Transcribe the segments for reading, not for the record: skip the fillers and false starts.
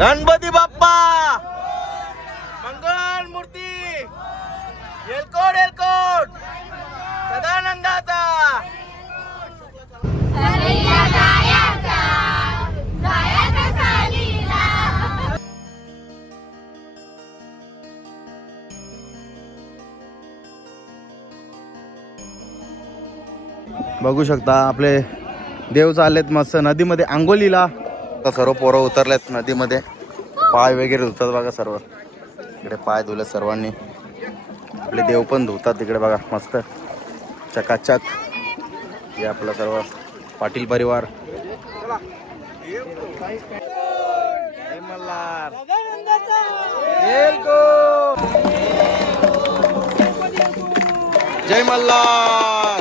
गणपती बाप्पा मंगल मूर्ती येलकोट येलकोट सदानंदाचा बघू शकता आपले देव चाललेत मस्त नदीमध्ये आंघोलीला. सर्व पोरं उतरलेत नदीमध्ये, पाय वगैरे धुतात बघा सर्व. इकडे पाय धुले सर्वांनी, आपले देव पण धुतात तिकडे बघा मस्त चकाचक. हे आपला सर्व पाटील परिवार. जय मल्हार. जय मल्हार.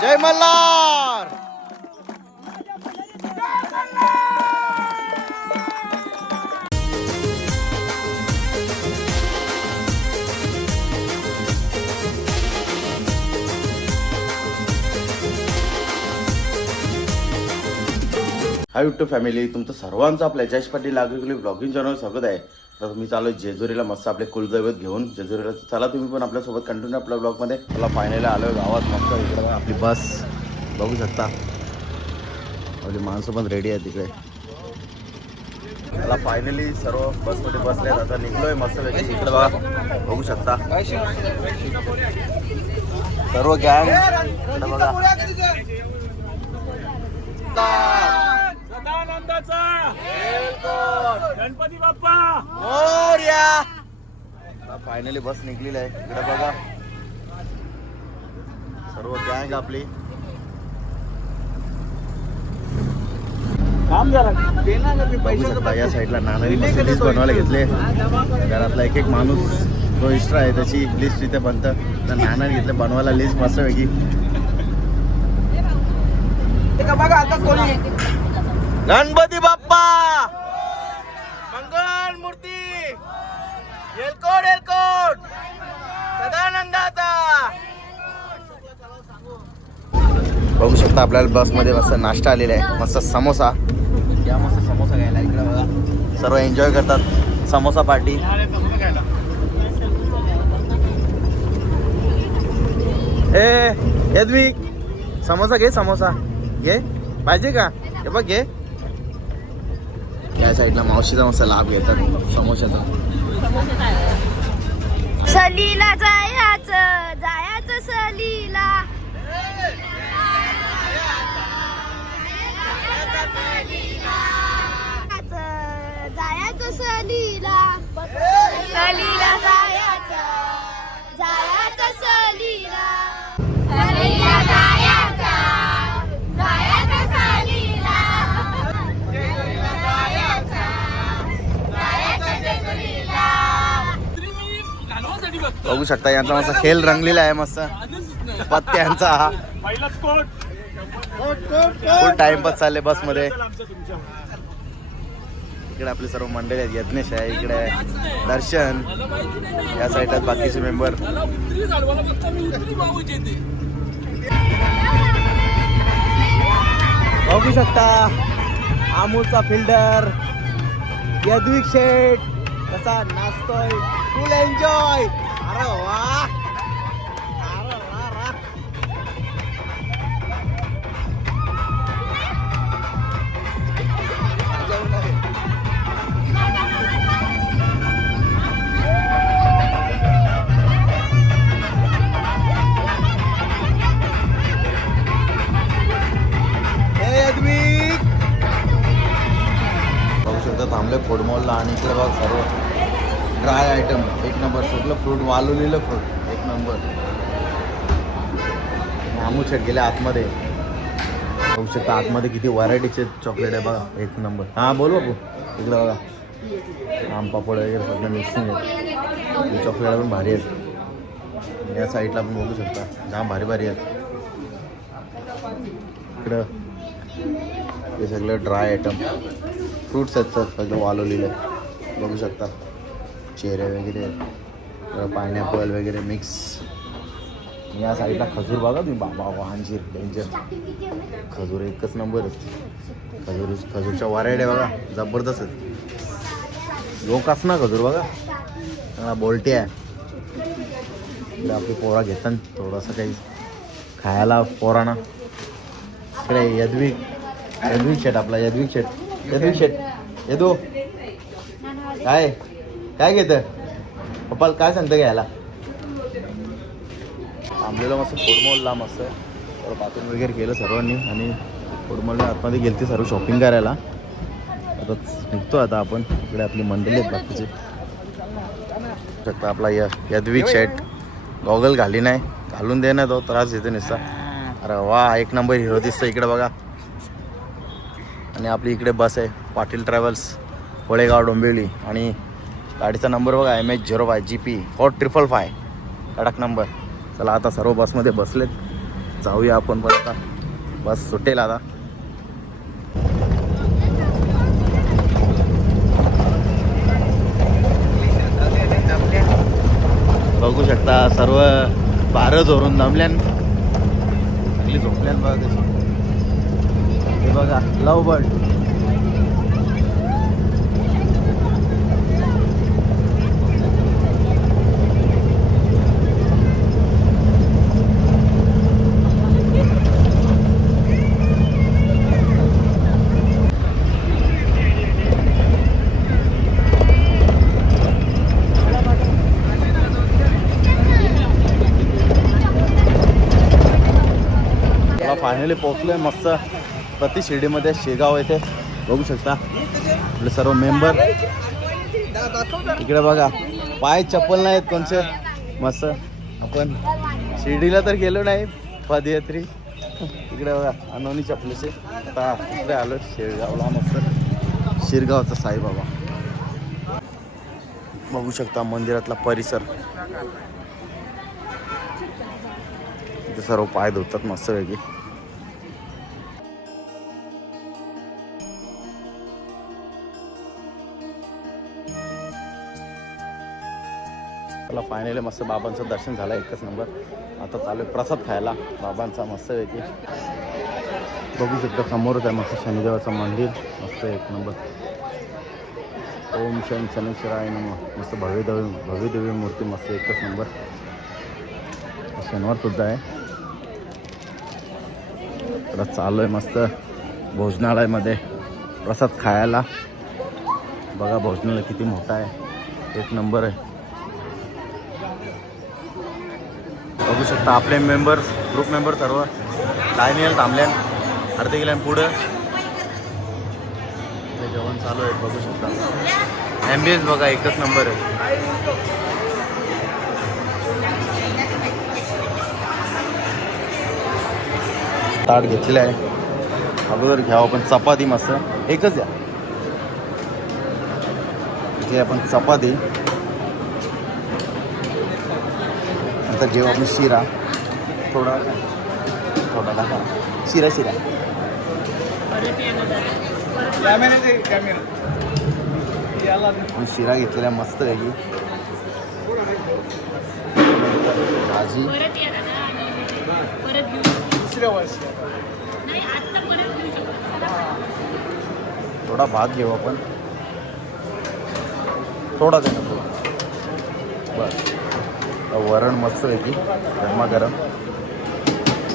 जय मल्हार. हाय यूट्यूब फॅमिली, तुमचं सर्वांचं आपल्या जयेश पाटील आगरी ब्लॉगिंग चॅनल स्वागत आहे. तर मी चालू जेजुरीला मस्त आपले कुलदैवत घेऊन जेजुरीला. चला तुम्ही पण आपल्यासोबत कंटिन्यू आपल्या ब्लॉगमध्ये. मला फायनली आलो गावात मस्त. इकडे आपली बस बघू शकता, आपली माणसं पण रेडी आहे तिकडे. मला फायनली सर्व बसमध्ये बसले. आता निघलोय मस्त इकडे बघा बघू शकता सर्व गँग बघा. गणपती बाप्पा मोरया. फायनली बस निघलेली आहे. इकडे बघा सर्व गँग आपली. बघू शकता या साईडला नानांनी मस्त लिस्ट बनवायला घेतले. घरातला एक एक माणूस जो एक्स्ट्रा आहे त्याची लिस्ट इथे बनतं. तर नानाने घेतले बनवायला लिस्ट मस्त पैकी. गणपती बाप्पा मंगल मूर्ती येलकोट येलकोट सदानंदाचा. बघू शकता आपल्याला बसमध्ये मस्त नाश्ता आलेला आहे. मस्त समोसा. या मस्त समोसा घ्यायला इकडे बघा सर्व एन्जॉय करतात. समोसा पार्टी. ए यदविक समोसा घे, समोसा घे पाहिजे का? हे बघ घे. या साईडला मावशीचा मस्त लाभ घेतात समोशाचा. सलीला जायचं जायचं सलीला. जायचं सलीला. सलीला जायचं जायचं सलीला. सलीला जायचं जायचं सलीला. बघू शकता यांचा मस्त खेळ रंगलेला आहे मस्त पत्त्यांचा. हा फुल टाइमपास चालले बस मध्ये. इकडे आपले सर्व मंडळी आहेत. यज्ञेश आहे इकडे, दर्शन या साईडला बाकीचे मेंबर. बघू शकता अमूलचा फिल्डर यदविक शेठ कसा नाचतोय. फुल एन्जॉय. अरे वा. थांबले फूड मॉलला. आणि इकडे बघ सर्व ड्राय आयटम एक नंबर. सगळं फ्रूट वाळवलेलं फ्रूट एक नंबर. मामू छट गेले आतमध्ये. बघू शकता आतमध्ये किती व्हरायटीचे चॉकलेट आहे बघा एक नंबर. हां बोल बाबू. इकडे बघा आम पापड वगैरे सगळं मिक्सिंग आहे. चॉकलेट पण भारी आहेत. या साईडला पण बघू शकता जाम भारी भारी आहेत. इकडं हे सगळं ड्राय आयटम फ्रूट्स आहेत सगळं वाळवलेलं बघू शकता. चेरी वगैरे, पायनॅपल वगैरे मिक्स या साईडला खजूर बघा तुम्ही, बाबा अंजीर डेंजर खजूर एकच नंबर. खजूरच्या व्हरायटी बघा जबरदस्त आहेत. लोकास ना खजूर बघा चांगला बोलटे आहे. इकडे आपली पोरा घेतात थोडंसं काही खायला पोरांना. इकडे यदविक शेट आपला यदविक शेट येतो. काय घेतं पप्पाला काय सांगतं घ्यायला. थांबलेलं मस्त फूडमॉलला मस्त तर बाथरूम वगैरे केलं सर्वांनी आणि फूडमॉलला आतमध्ये गेलते सर्व शॉपिंग करायला. आता निघतो आता आपण. इकडे आपली मंडळी आहेत बाकीचे. शकता आपला यदविक शेट गॉगल घाली नाही, घालून दे ना तो त्रास देतो नुसता. अरे वा एक नंबर हिरो दिसतं इकडे बघा. आणि आपली इकडे बस आहे पाटील ट्रॅव्हल्स कोळेगाव डोंबिवली आणि गाडीचा नंबर बघा MH05 GP 4555 कडक नंबर. चला आता सर्व बसमध्ये बसलेत, जाऊया आपण पण. आता बस सुटेल आता. बघू शकता सर्व बारं जोरून दमल्यान, सगळी झोपल्यान बघा कशी. हे बघा लव बर्ड. फायनली पोहोचलोय मस्त प्रति शिर्डीमध्ये शेगाव येथे. बघू शकता आपले सर्व मेंबर. इकडे बघा पाय चप्पल नाहीत कोणचे. मस्त आपण शिर्डीला तर गेलो नाही पदयात्री. इकडे बघा अनोनी चपलेचे. आता इकडे आलो शेगावला मस्त शिरगावचा साईबाबा. बघू शकता मंदिरातला परिसर. इथे सर्व पाय धुतात मस्त वेगळी. फायनली मस्त बाबांचं दर्शन झालं एकच नंबर. आता चालू आहे प्रसाद खायला बाबांचा मस्त वेगळी. बघू शकता समोरच आहे मस्त शनिदेवाचं मंदिर मस्त एक नंबर. ओम शनी शनेश्वराय नमः. मस्त भव्यदेवी मूर्ती मस्त एकच नंबर. शनिवार सुद्धा आहे. तर चालू आहे मस्त भोजनालयामध्ये प्रसाद खायला. बघा भोजनालय किती मोठा आहे, एक नंबर आहे. बघू शकता आपले मेंबर्स ग्रुप मेंबर सर्व लाईनीला थांबल्यान अर्धे गेल्यान पुढं. ते जेवण चालू आहे बघू शकता. ॲम्बियन्स बघा एकच नंबर आहे. ताट घेतलेलं आहे अगोदर घ्यावं आपण. चपाती मस्त एकच द्या. इथे आपण चपाती नंतर जेव्हा आपण शिरा थोडा टाका. शिरा शिरा घेतलेला मस्त वेगळी. भाजी थोडा भात घेऊ आपण. थोडा बस. वरण मस्त वेगळी गरमागरम.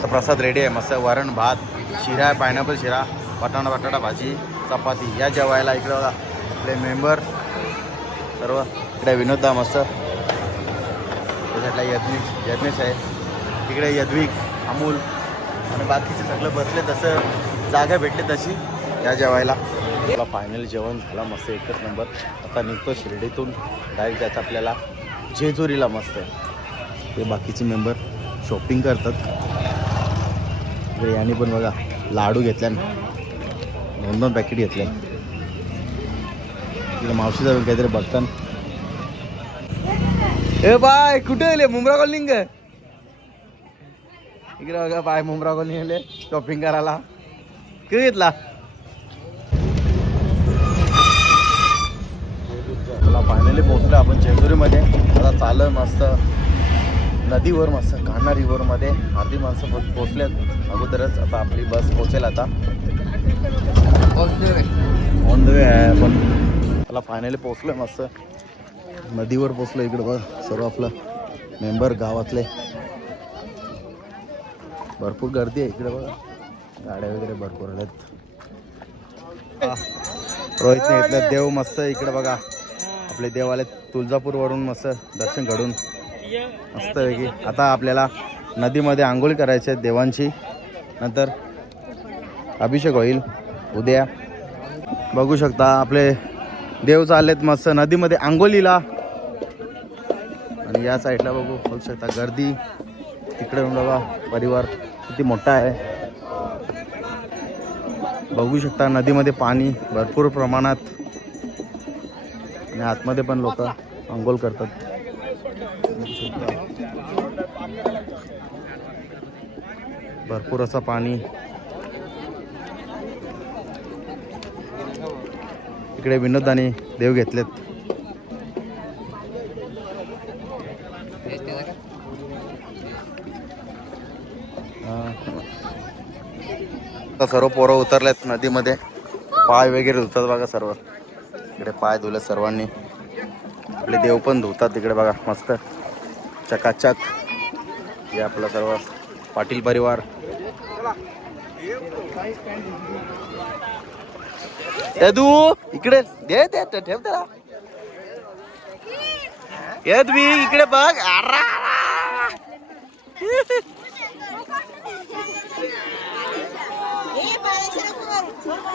प्रसाद रेडी आहे मस्त. वरण भात शिरा आहे, पायनॅपल शिरा, बटाटा भाजी, चपाती. या जेवायला इकडे बघा आपले मेंबर सर्व. इकडे विनोदा मस्त. त्याच्यातला यज्ञेश आहे. तिकडे यदविक अमोल आणि बाकीचे सगळं बसले. तसं जागा भेटली तशी या जेवायला. आपला फायनल जेवण झाला मस्त एकच नंबर. आता निघतो शिर्डीतून डायरेक्ट जायचं आपल्याला जेजुरीला मस्त. ते बाकीचे मेंबर शॉपिंग करतात. यांनी पण बघा लाडू घेतल्यान 2 पॅकेट घेतल्या. तिकडे मावशी जाऊन काहीतरी बघतान. ए बाय कुठे गेले मुंब्रा कॉलनी ग. इकडे बघा बाय मुंब्रा कॉलनी गेले शॉपिंग करायला. किती घेतला. फायनली पोहोचलो आपण जेजुरीमध्ये. आता चालू आहे मस्त नदीवर मस्त कान्हा रिव्हरमध्ये अर्धी माणसं पोचल्यात अगोदरच. आता आपली बस पोचेल आता ऑन द वे आहे. आपण त्याला फायनली पोचलोय मस्त नदीवर पोचलो. इकडे बघा सर्व आपलं मेंबर गावातले भरपूर गर्दी आहे इकडे बघा. गाड्या वगैरे भरपूर आहेत. रोहितने इथलं देव मस्त इकडे बघा. आपले देवालय तुळजापूरवरून मस्त दर्शन घडून मस्त वेगळी. आता आपल्याला नदीमध्ये आंघोळ करायची आहे देवांची. नंतर अभिषेक होईल उद्या. बघू शकता आपले देव चाललेत मस्त नदीमध्ये आंघोळीला. आणि या साईडला बघू शकता गर्दी. तिकडे बघा परिवार किती मोठा आहे. बघू शकता नदीमध्ये पाणी भरपूर प्रमाणात. आणि आतमध्ये पण लोक आंघोळ करतात. भरपूर असं पाणी. इकडे विनोदाने देव घेतलेत. सर्व पोरं उतरलेत नदीमध्ये. पाय वगैरे धुतात बघा सर्व. इकडे पाय धुले सर्वांनी. आपले देव पण धुतात तिकडे बघा मस्त चकाचक. हे आपलं सर्व पाटील परिवार. यदू इकडे दे दे ठेव त्याला. यदवी इकडे बघ.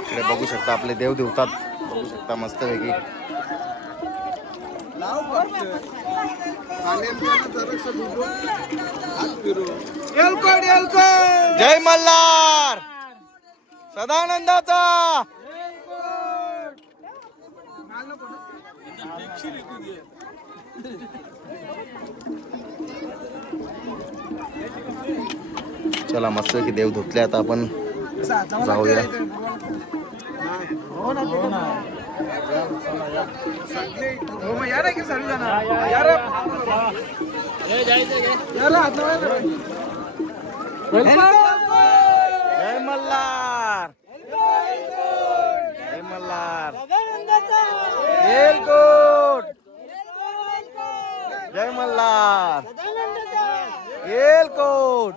इकडे बघू शकता आपले देव धुतात. बघू शकता मस्त वेगळी. जय मल्हार सदानंदाचा. चला मस्त की देव धुतले. आता आपण जाऊया. जय मल्हार जय मल्हार. एलकोट जय मल्हार. एलकोट.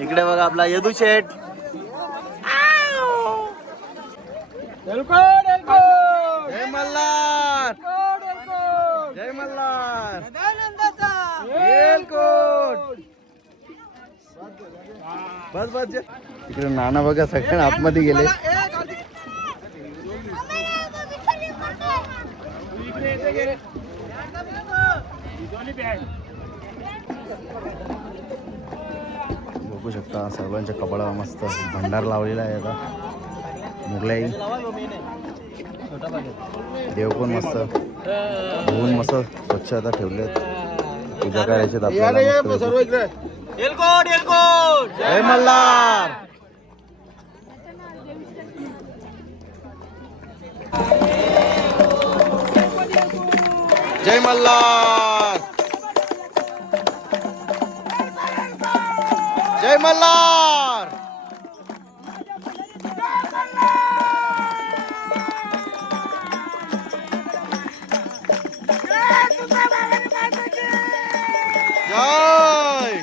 इकडे बघा आपला यदू शेठ. जय मल्हार जय मल्हार. एलकोट. बस बस. इकडे नाना बघा सगळे आतमध्ये गेले. बघू शकता सर्वांच्या कपाळावर मस्त भंडार लावलेला आहे. आता मुरलाई देव पण मस्त धुवून मस्त स्वच्छ आता ठेवलेत. पूजा करायची आपल्याला. जय मल्हार. जय मल्हार जय मल्हार. जय.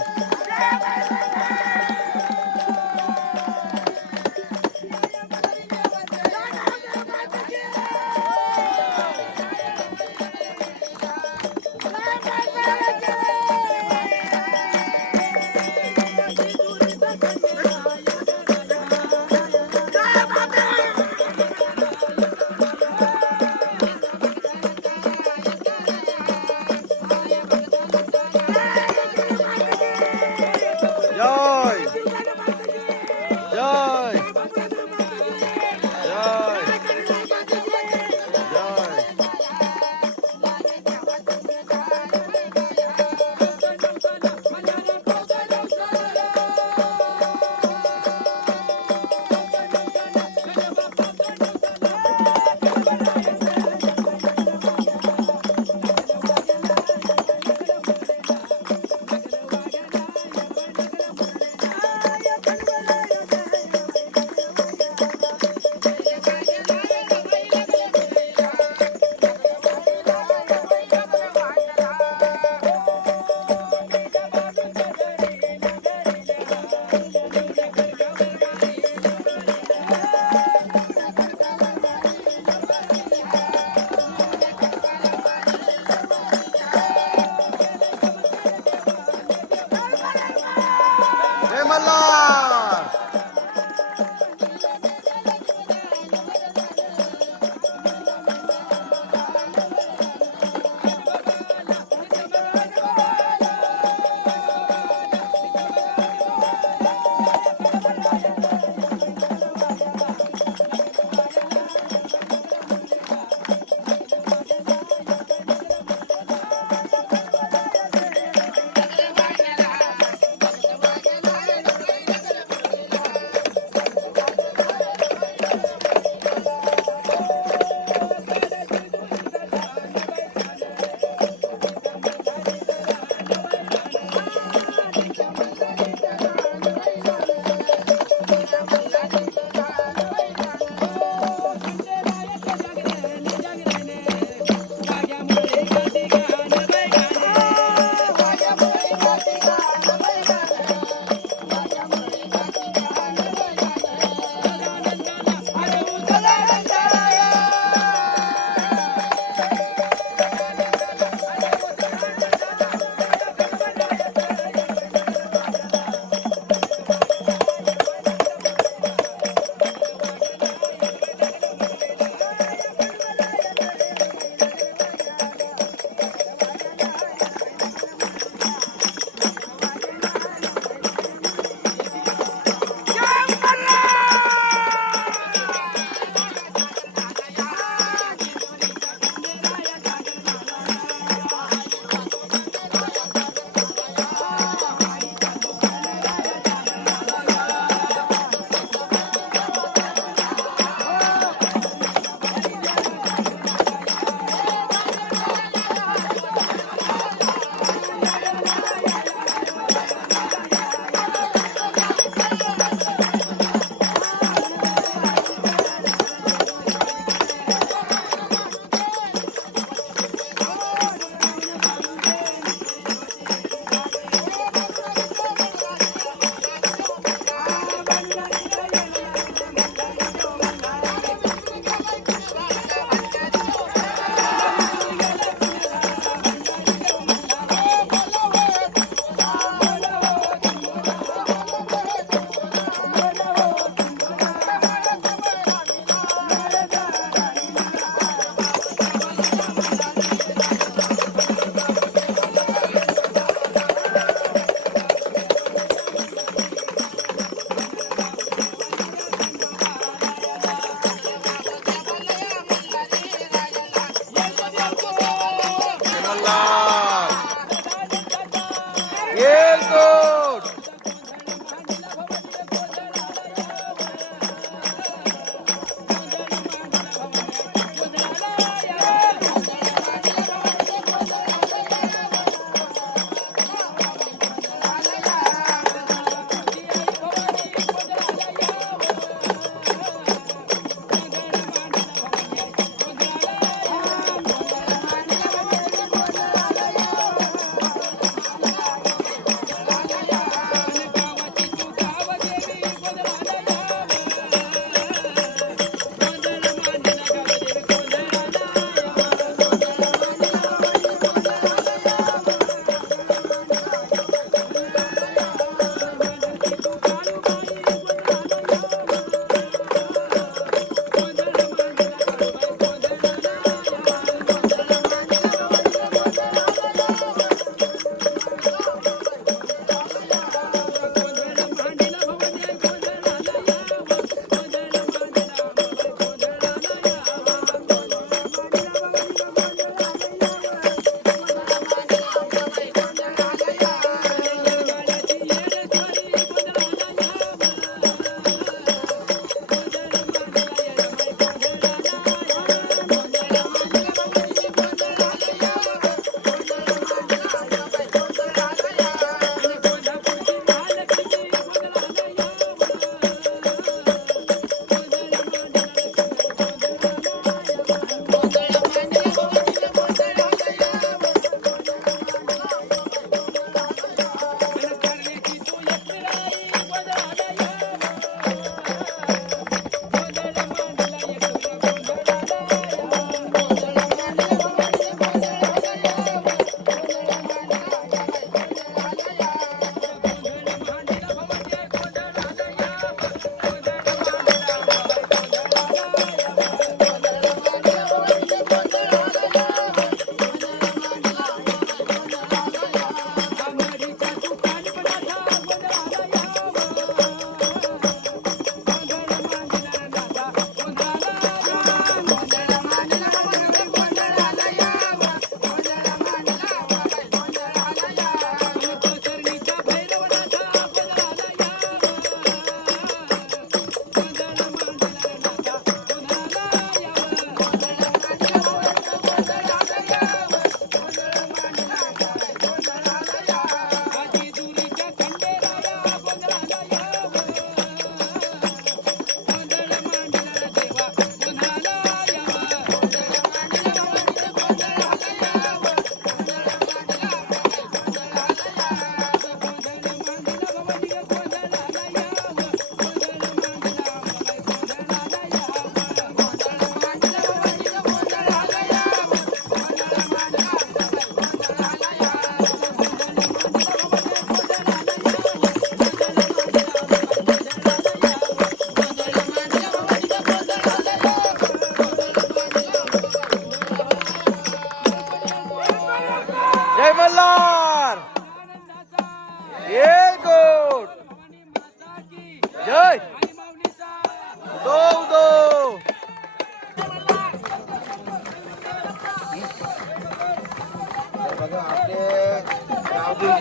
मल्हार.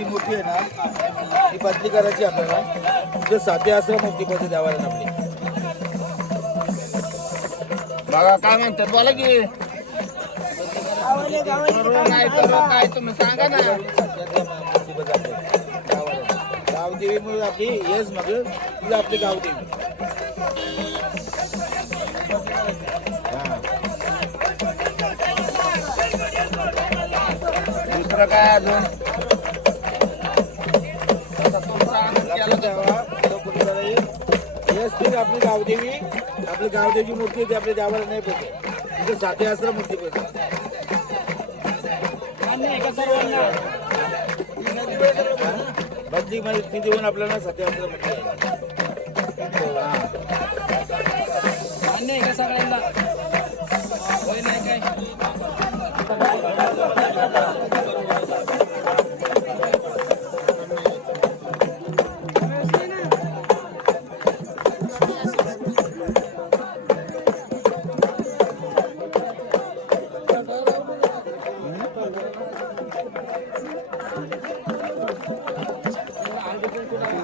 जी मूर्ती आहे ना ती बदली करायची आपल्याला. म्हणजे साधे असं मूर्ती पद्धत द्यावा आपली. बघा काय म्हणतात बोला की नाही तर काय तुम्ही सांगा ना. मूर्ती बदलते गावदेवी म्हणून आपली येस मग तुला आपली गावदेवी. दुसरं काय अजून आपली गावदेवी आपली गावदेवीची मूर्ती ती आपल्या गावाला नाही पाहिजे. तिथे साधे आश्रम मूर्ती पाहिजे. बदली मध्ये ती देऊन आपल्याला साधे आश्रम मूर्ती आहे. मान्य आहे का सगळ्यांना होय नाही काय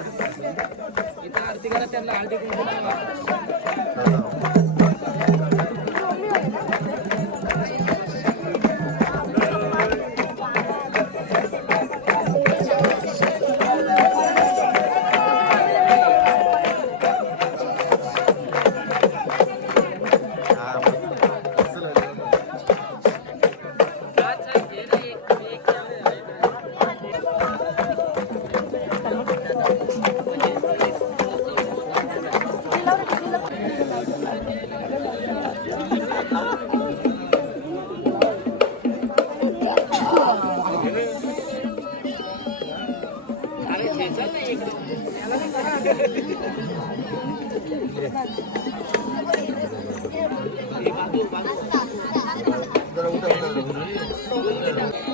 इथं आरती करा त्यांना हळदी कुंकू लावा.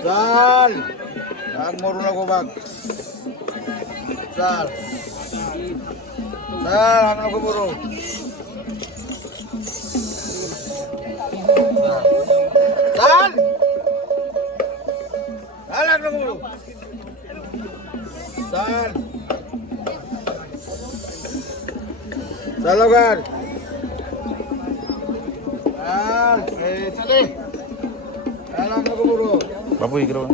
चाल राग मरू नको बाग. चाल चाल राग नको मरू. चाल चाल राग नको मरू. चाल चाल लवकर. चाल चले चाल राग नको मरू. बापू इकडे बघा.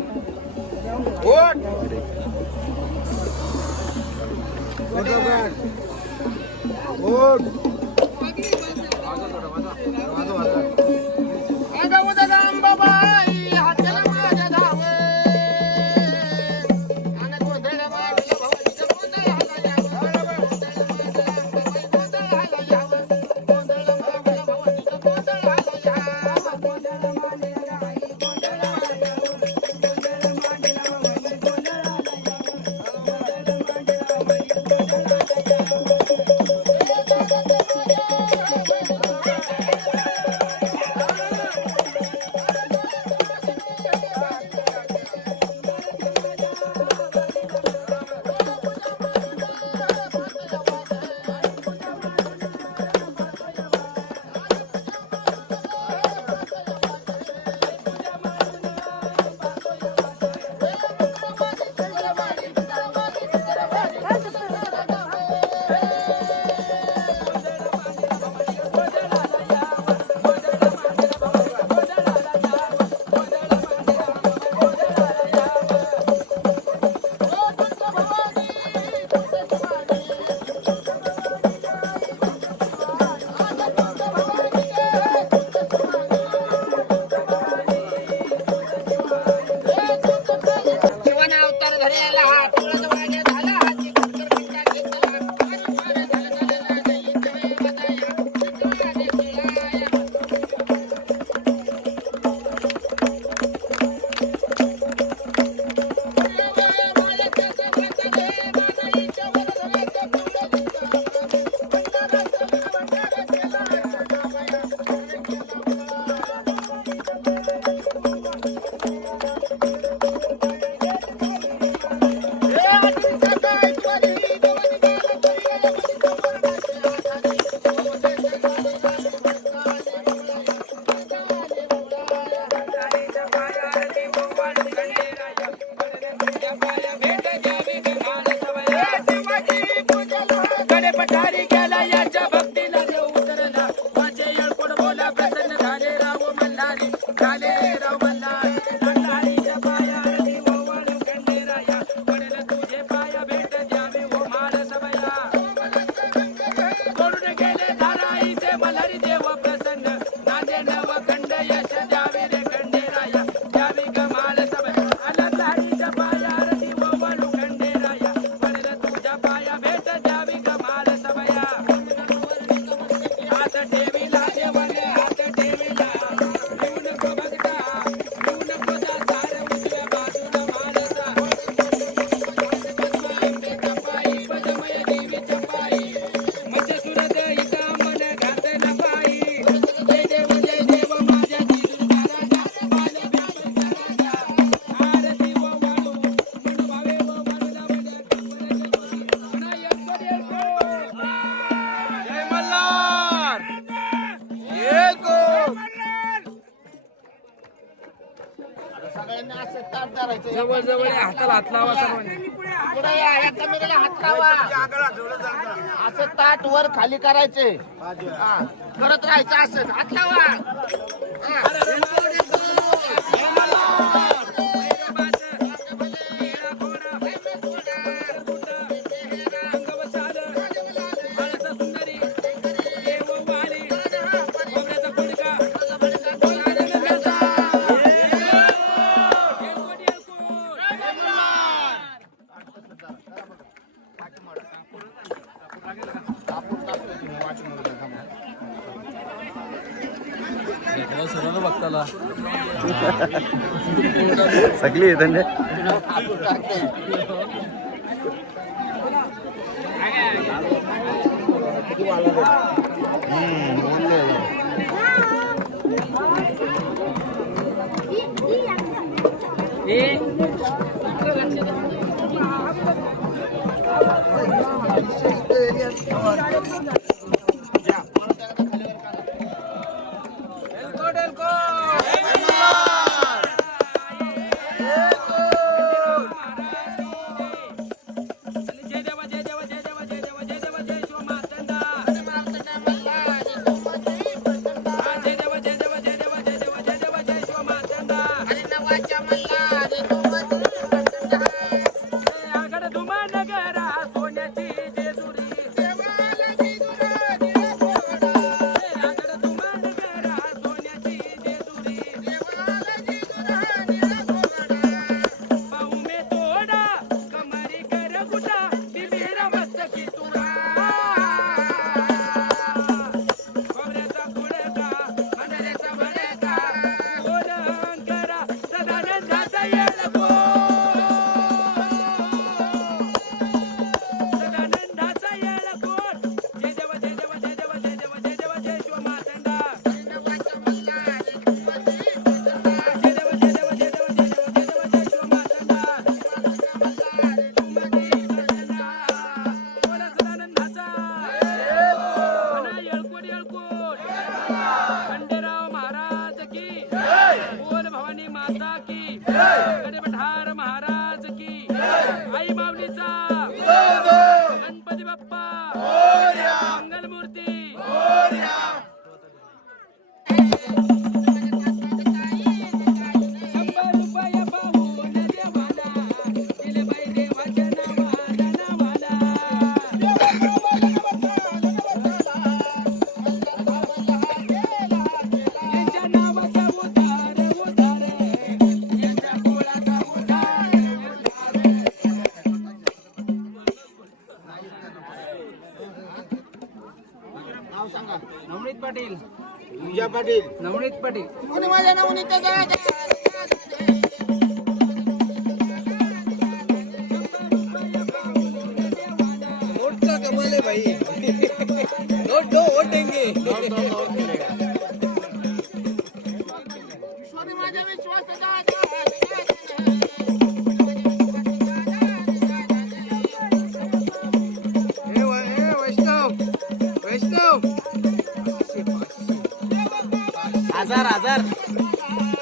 उठ. उठ लवकर. उठ. जवळ जवळ या, हाताला हात लावा सर्वांनी. पुढे या, या कमिटीला हात लावा. असं ताट वर खाली करायचे. हा, करत राहायचं असं. हात लावा. सगळी आहे त्यांच्या नवनीत पाटील. पूजा पाटील. नवनीत पाटील. कोणी माझ्या नवनीत नोटचा कमाल आहे भाई. नोट दो वोट देंगे. माझ्या विश्वासाचा हजार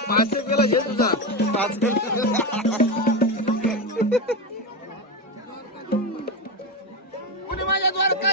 5 रुपयाला घे तुझा. 5 कोणी माझ्या द्वारका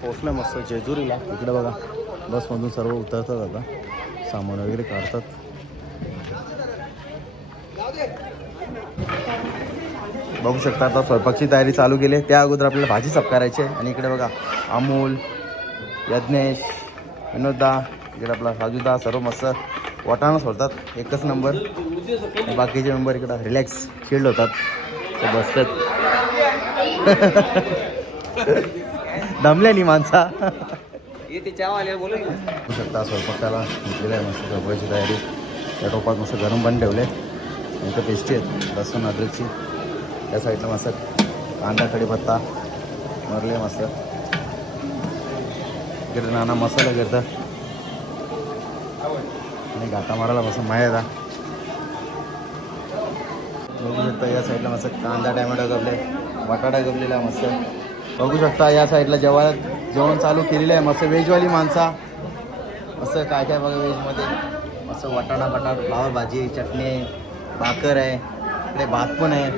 पोचलं मस्त जेजुरीला. इकडे बघा बसमधून सर्व उतरतात आता, सामान वगैरे काढतात. बघू शकता आता स्वयंपाकची तयारी चालू केली. त्या अगोदर आपल्याला भाजी साफ करायची आहे. आणि इकडे बघा अमोल, यज्ञेश, विनोददा, इकडे आपला राजूदा सर्व मस्त वाटाणा सोडतात. एकच नंबर. बाकीचे मेंबर इकडं रिलॅक्स चिल्ड होतात, ते बसतात. दमल्या नाही माणसा ये ते चहा आले बोलू बघू शकता स्वयंपाकाला घेतलेलं आहे मस्त स्वयंपाकाची तयारी. त्या टोपात मस्त गरम पण ठेवले. इथं पेस्ट्री आहेत लसूण अद्रकची. त्या साईडला मस्त कांदा कढीपत्ता मरले मस्त. इकडे नाना मसाला करतं आणि घाटा मारायला मस्त माया. बघू शकता या साईडला मस्त कांदा टॅमॅटो गबले बटाटा गबलेला मस्त. बघू शकता या साईडला जेवण चालू केलेलं आहे मस्त. व्हेजवाली माणसा मस्त काय काय बघा व्हेजमध्ये मस्त वाटाणा बटाटा फ्लावर भाजी चटणी आहे भाकर आहे इकडे भात पण आहे.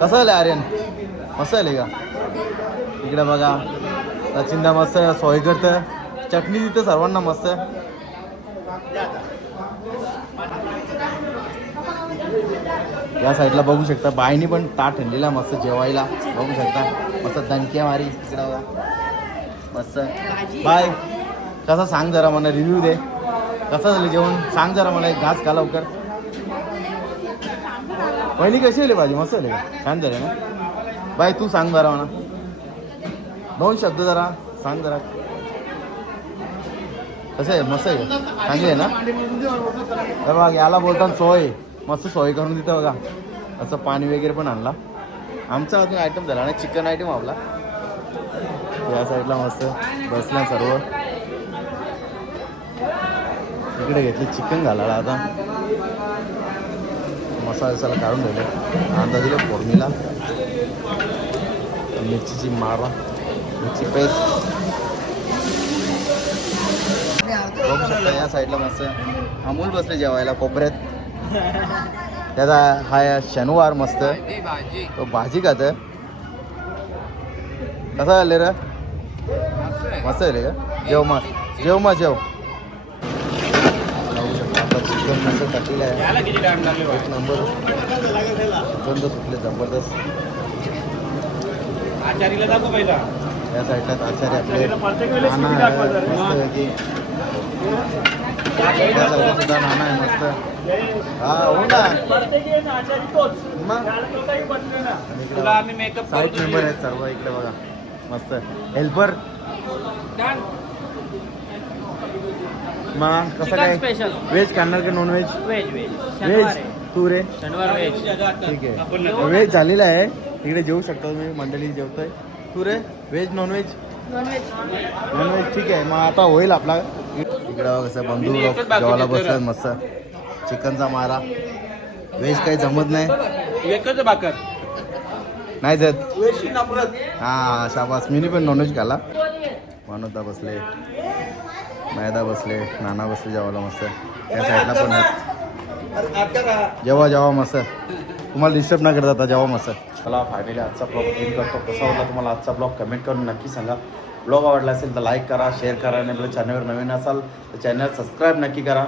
कसं आलं आर्यन मस्त आले का? इकडे बघा सचिनदा मस्त सोय करतं चटणी तिथं सर्वांना मस्त. या साईडला बघू शकता बाईनी पण ताट आणलेला मस्त जेवायला. बघू शकता मस्त दणक्या मारी इकडं मस्त. बाय कसा सांग जरा मला रिव्ह्यू दे कसं झालं जेवण सांग जरा मला. एक घास खा लवकर. पहिली कशी आली भाजी मस्त आली का? छान झाले ना बाय तू सांग जरा मला 2 शब्द जरा सांग जरा कसं आहे मस्त आहे चांगली आहे ना. तर बघा याला बोलतात सोय मस्त सोय करून देतं बघा. असं पाणी वगैरे पण आणला. आमचा अजून आयटम झाला ना चिकन आयटम आपला. या साईडला मस्त बसला सर्व. इकडे घेतले चिकन घालायला आता मसाला काढून ठेवले. कांदा दिले फोडणीला मिरचीची मारा मिरची पेस्ट. बघू शकता या साईडला मस्त अमूल बसले जेवायला कोपऱ्यात. त्याचा हा शनिवार मस्त तो भाजी खात. कसा झाले रे मस्त झाले का? जेव मग जेव. बघू शकता आता चिकन मस्त टाकलेलं आहे. एक नंबर चिकन तर सुटले जबरदस्त. आचारीला दाखव पहिला. या साईडला आचार्य आपले नाना आहे मस्त. त्या साईडला सुद्धा नाना आहे मस्त. हा हो ना मग तुला आम्ही मेकअप साईड मेंबर आहेत सर्व. इकडे बघा मस्त हेल्पर. मग कसं काय स्पेशल व्हेज खाणार का नॉन व्हेज? व्हेज तू रे शनिवार व्हेज. ठीक आहे व्हेज झालेलं आहे. इकडे जेवू शकता तुम्ही मंडळी जेवतोय. तू रे veg non veg? Non veg ठीक आहे. मग आता होईल आपला. इकडं कसं बंधू लोक जेवायला बसतात मस्त. चिकनचा मारा. व्हेज काही जमत नाही एकच भाकर नाही जात. हा शाबास. मी पण नॉनव्हेज खाला. मनोदा बसले मैदा बसले नाना बसले जेवायला मस्त. त्या साईडला पण आहेत. जेव्हा मस्त तुम्हाला डिस्टर्ब नाही करत आता जेव्हा मस्त. चला फायनली आजचा ब्लॉग एंड करतो. कसा वाटला तुम्हाला आजचा ब्लॉग कमेंट करून नक्की सांगा. ब्लॉग आवडला असेल तर लाईक करा शेअर करा आणि आपल्या चॅनलवर नवीन असाल तर चॅनल सबस्क्राईब नक्की करा.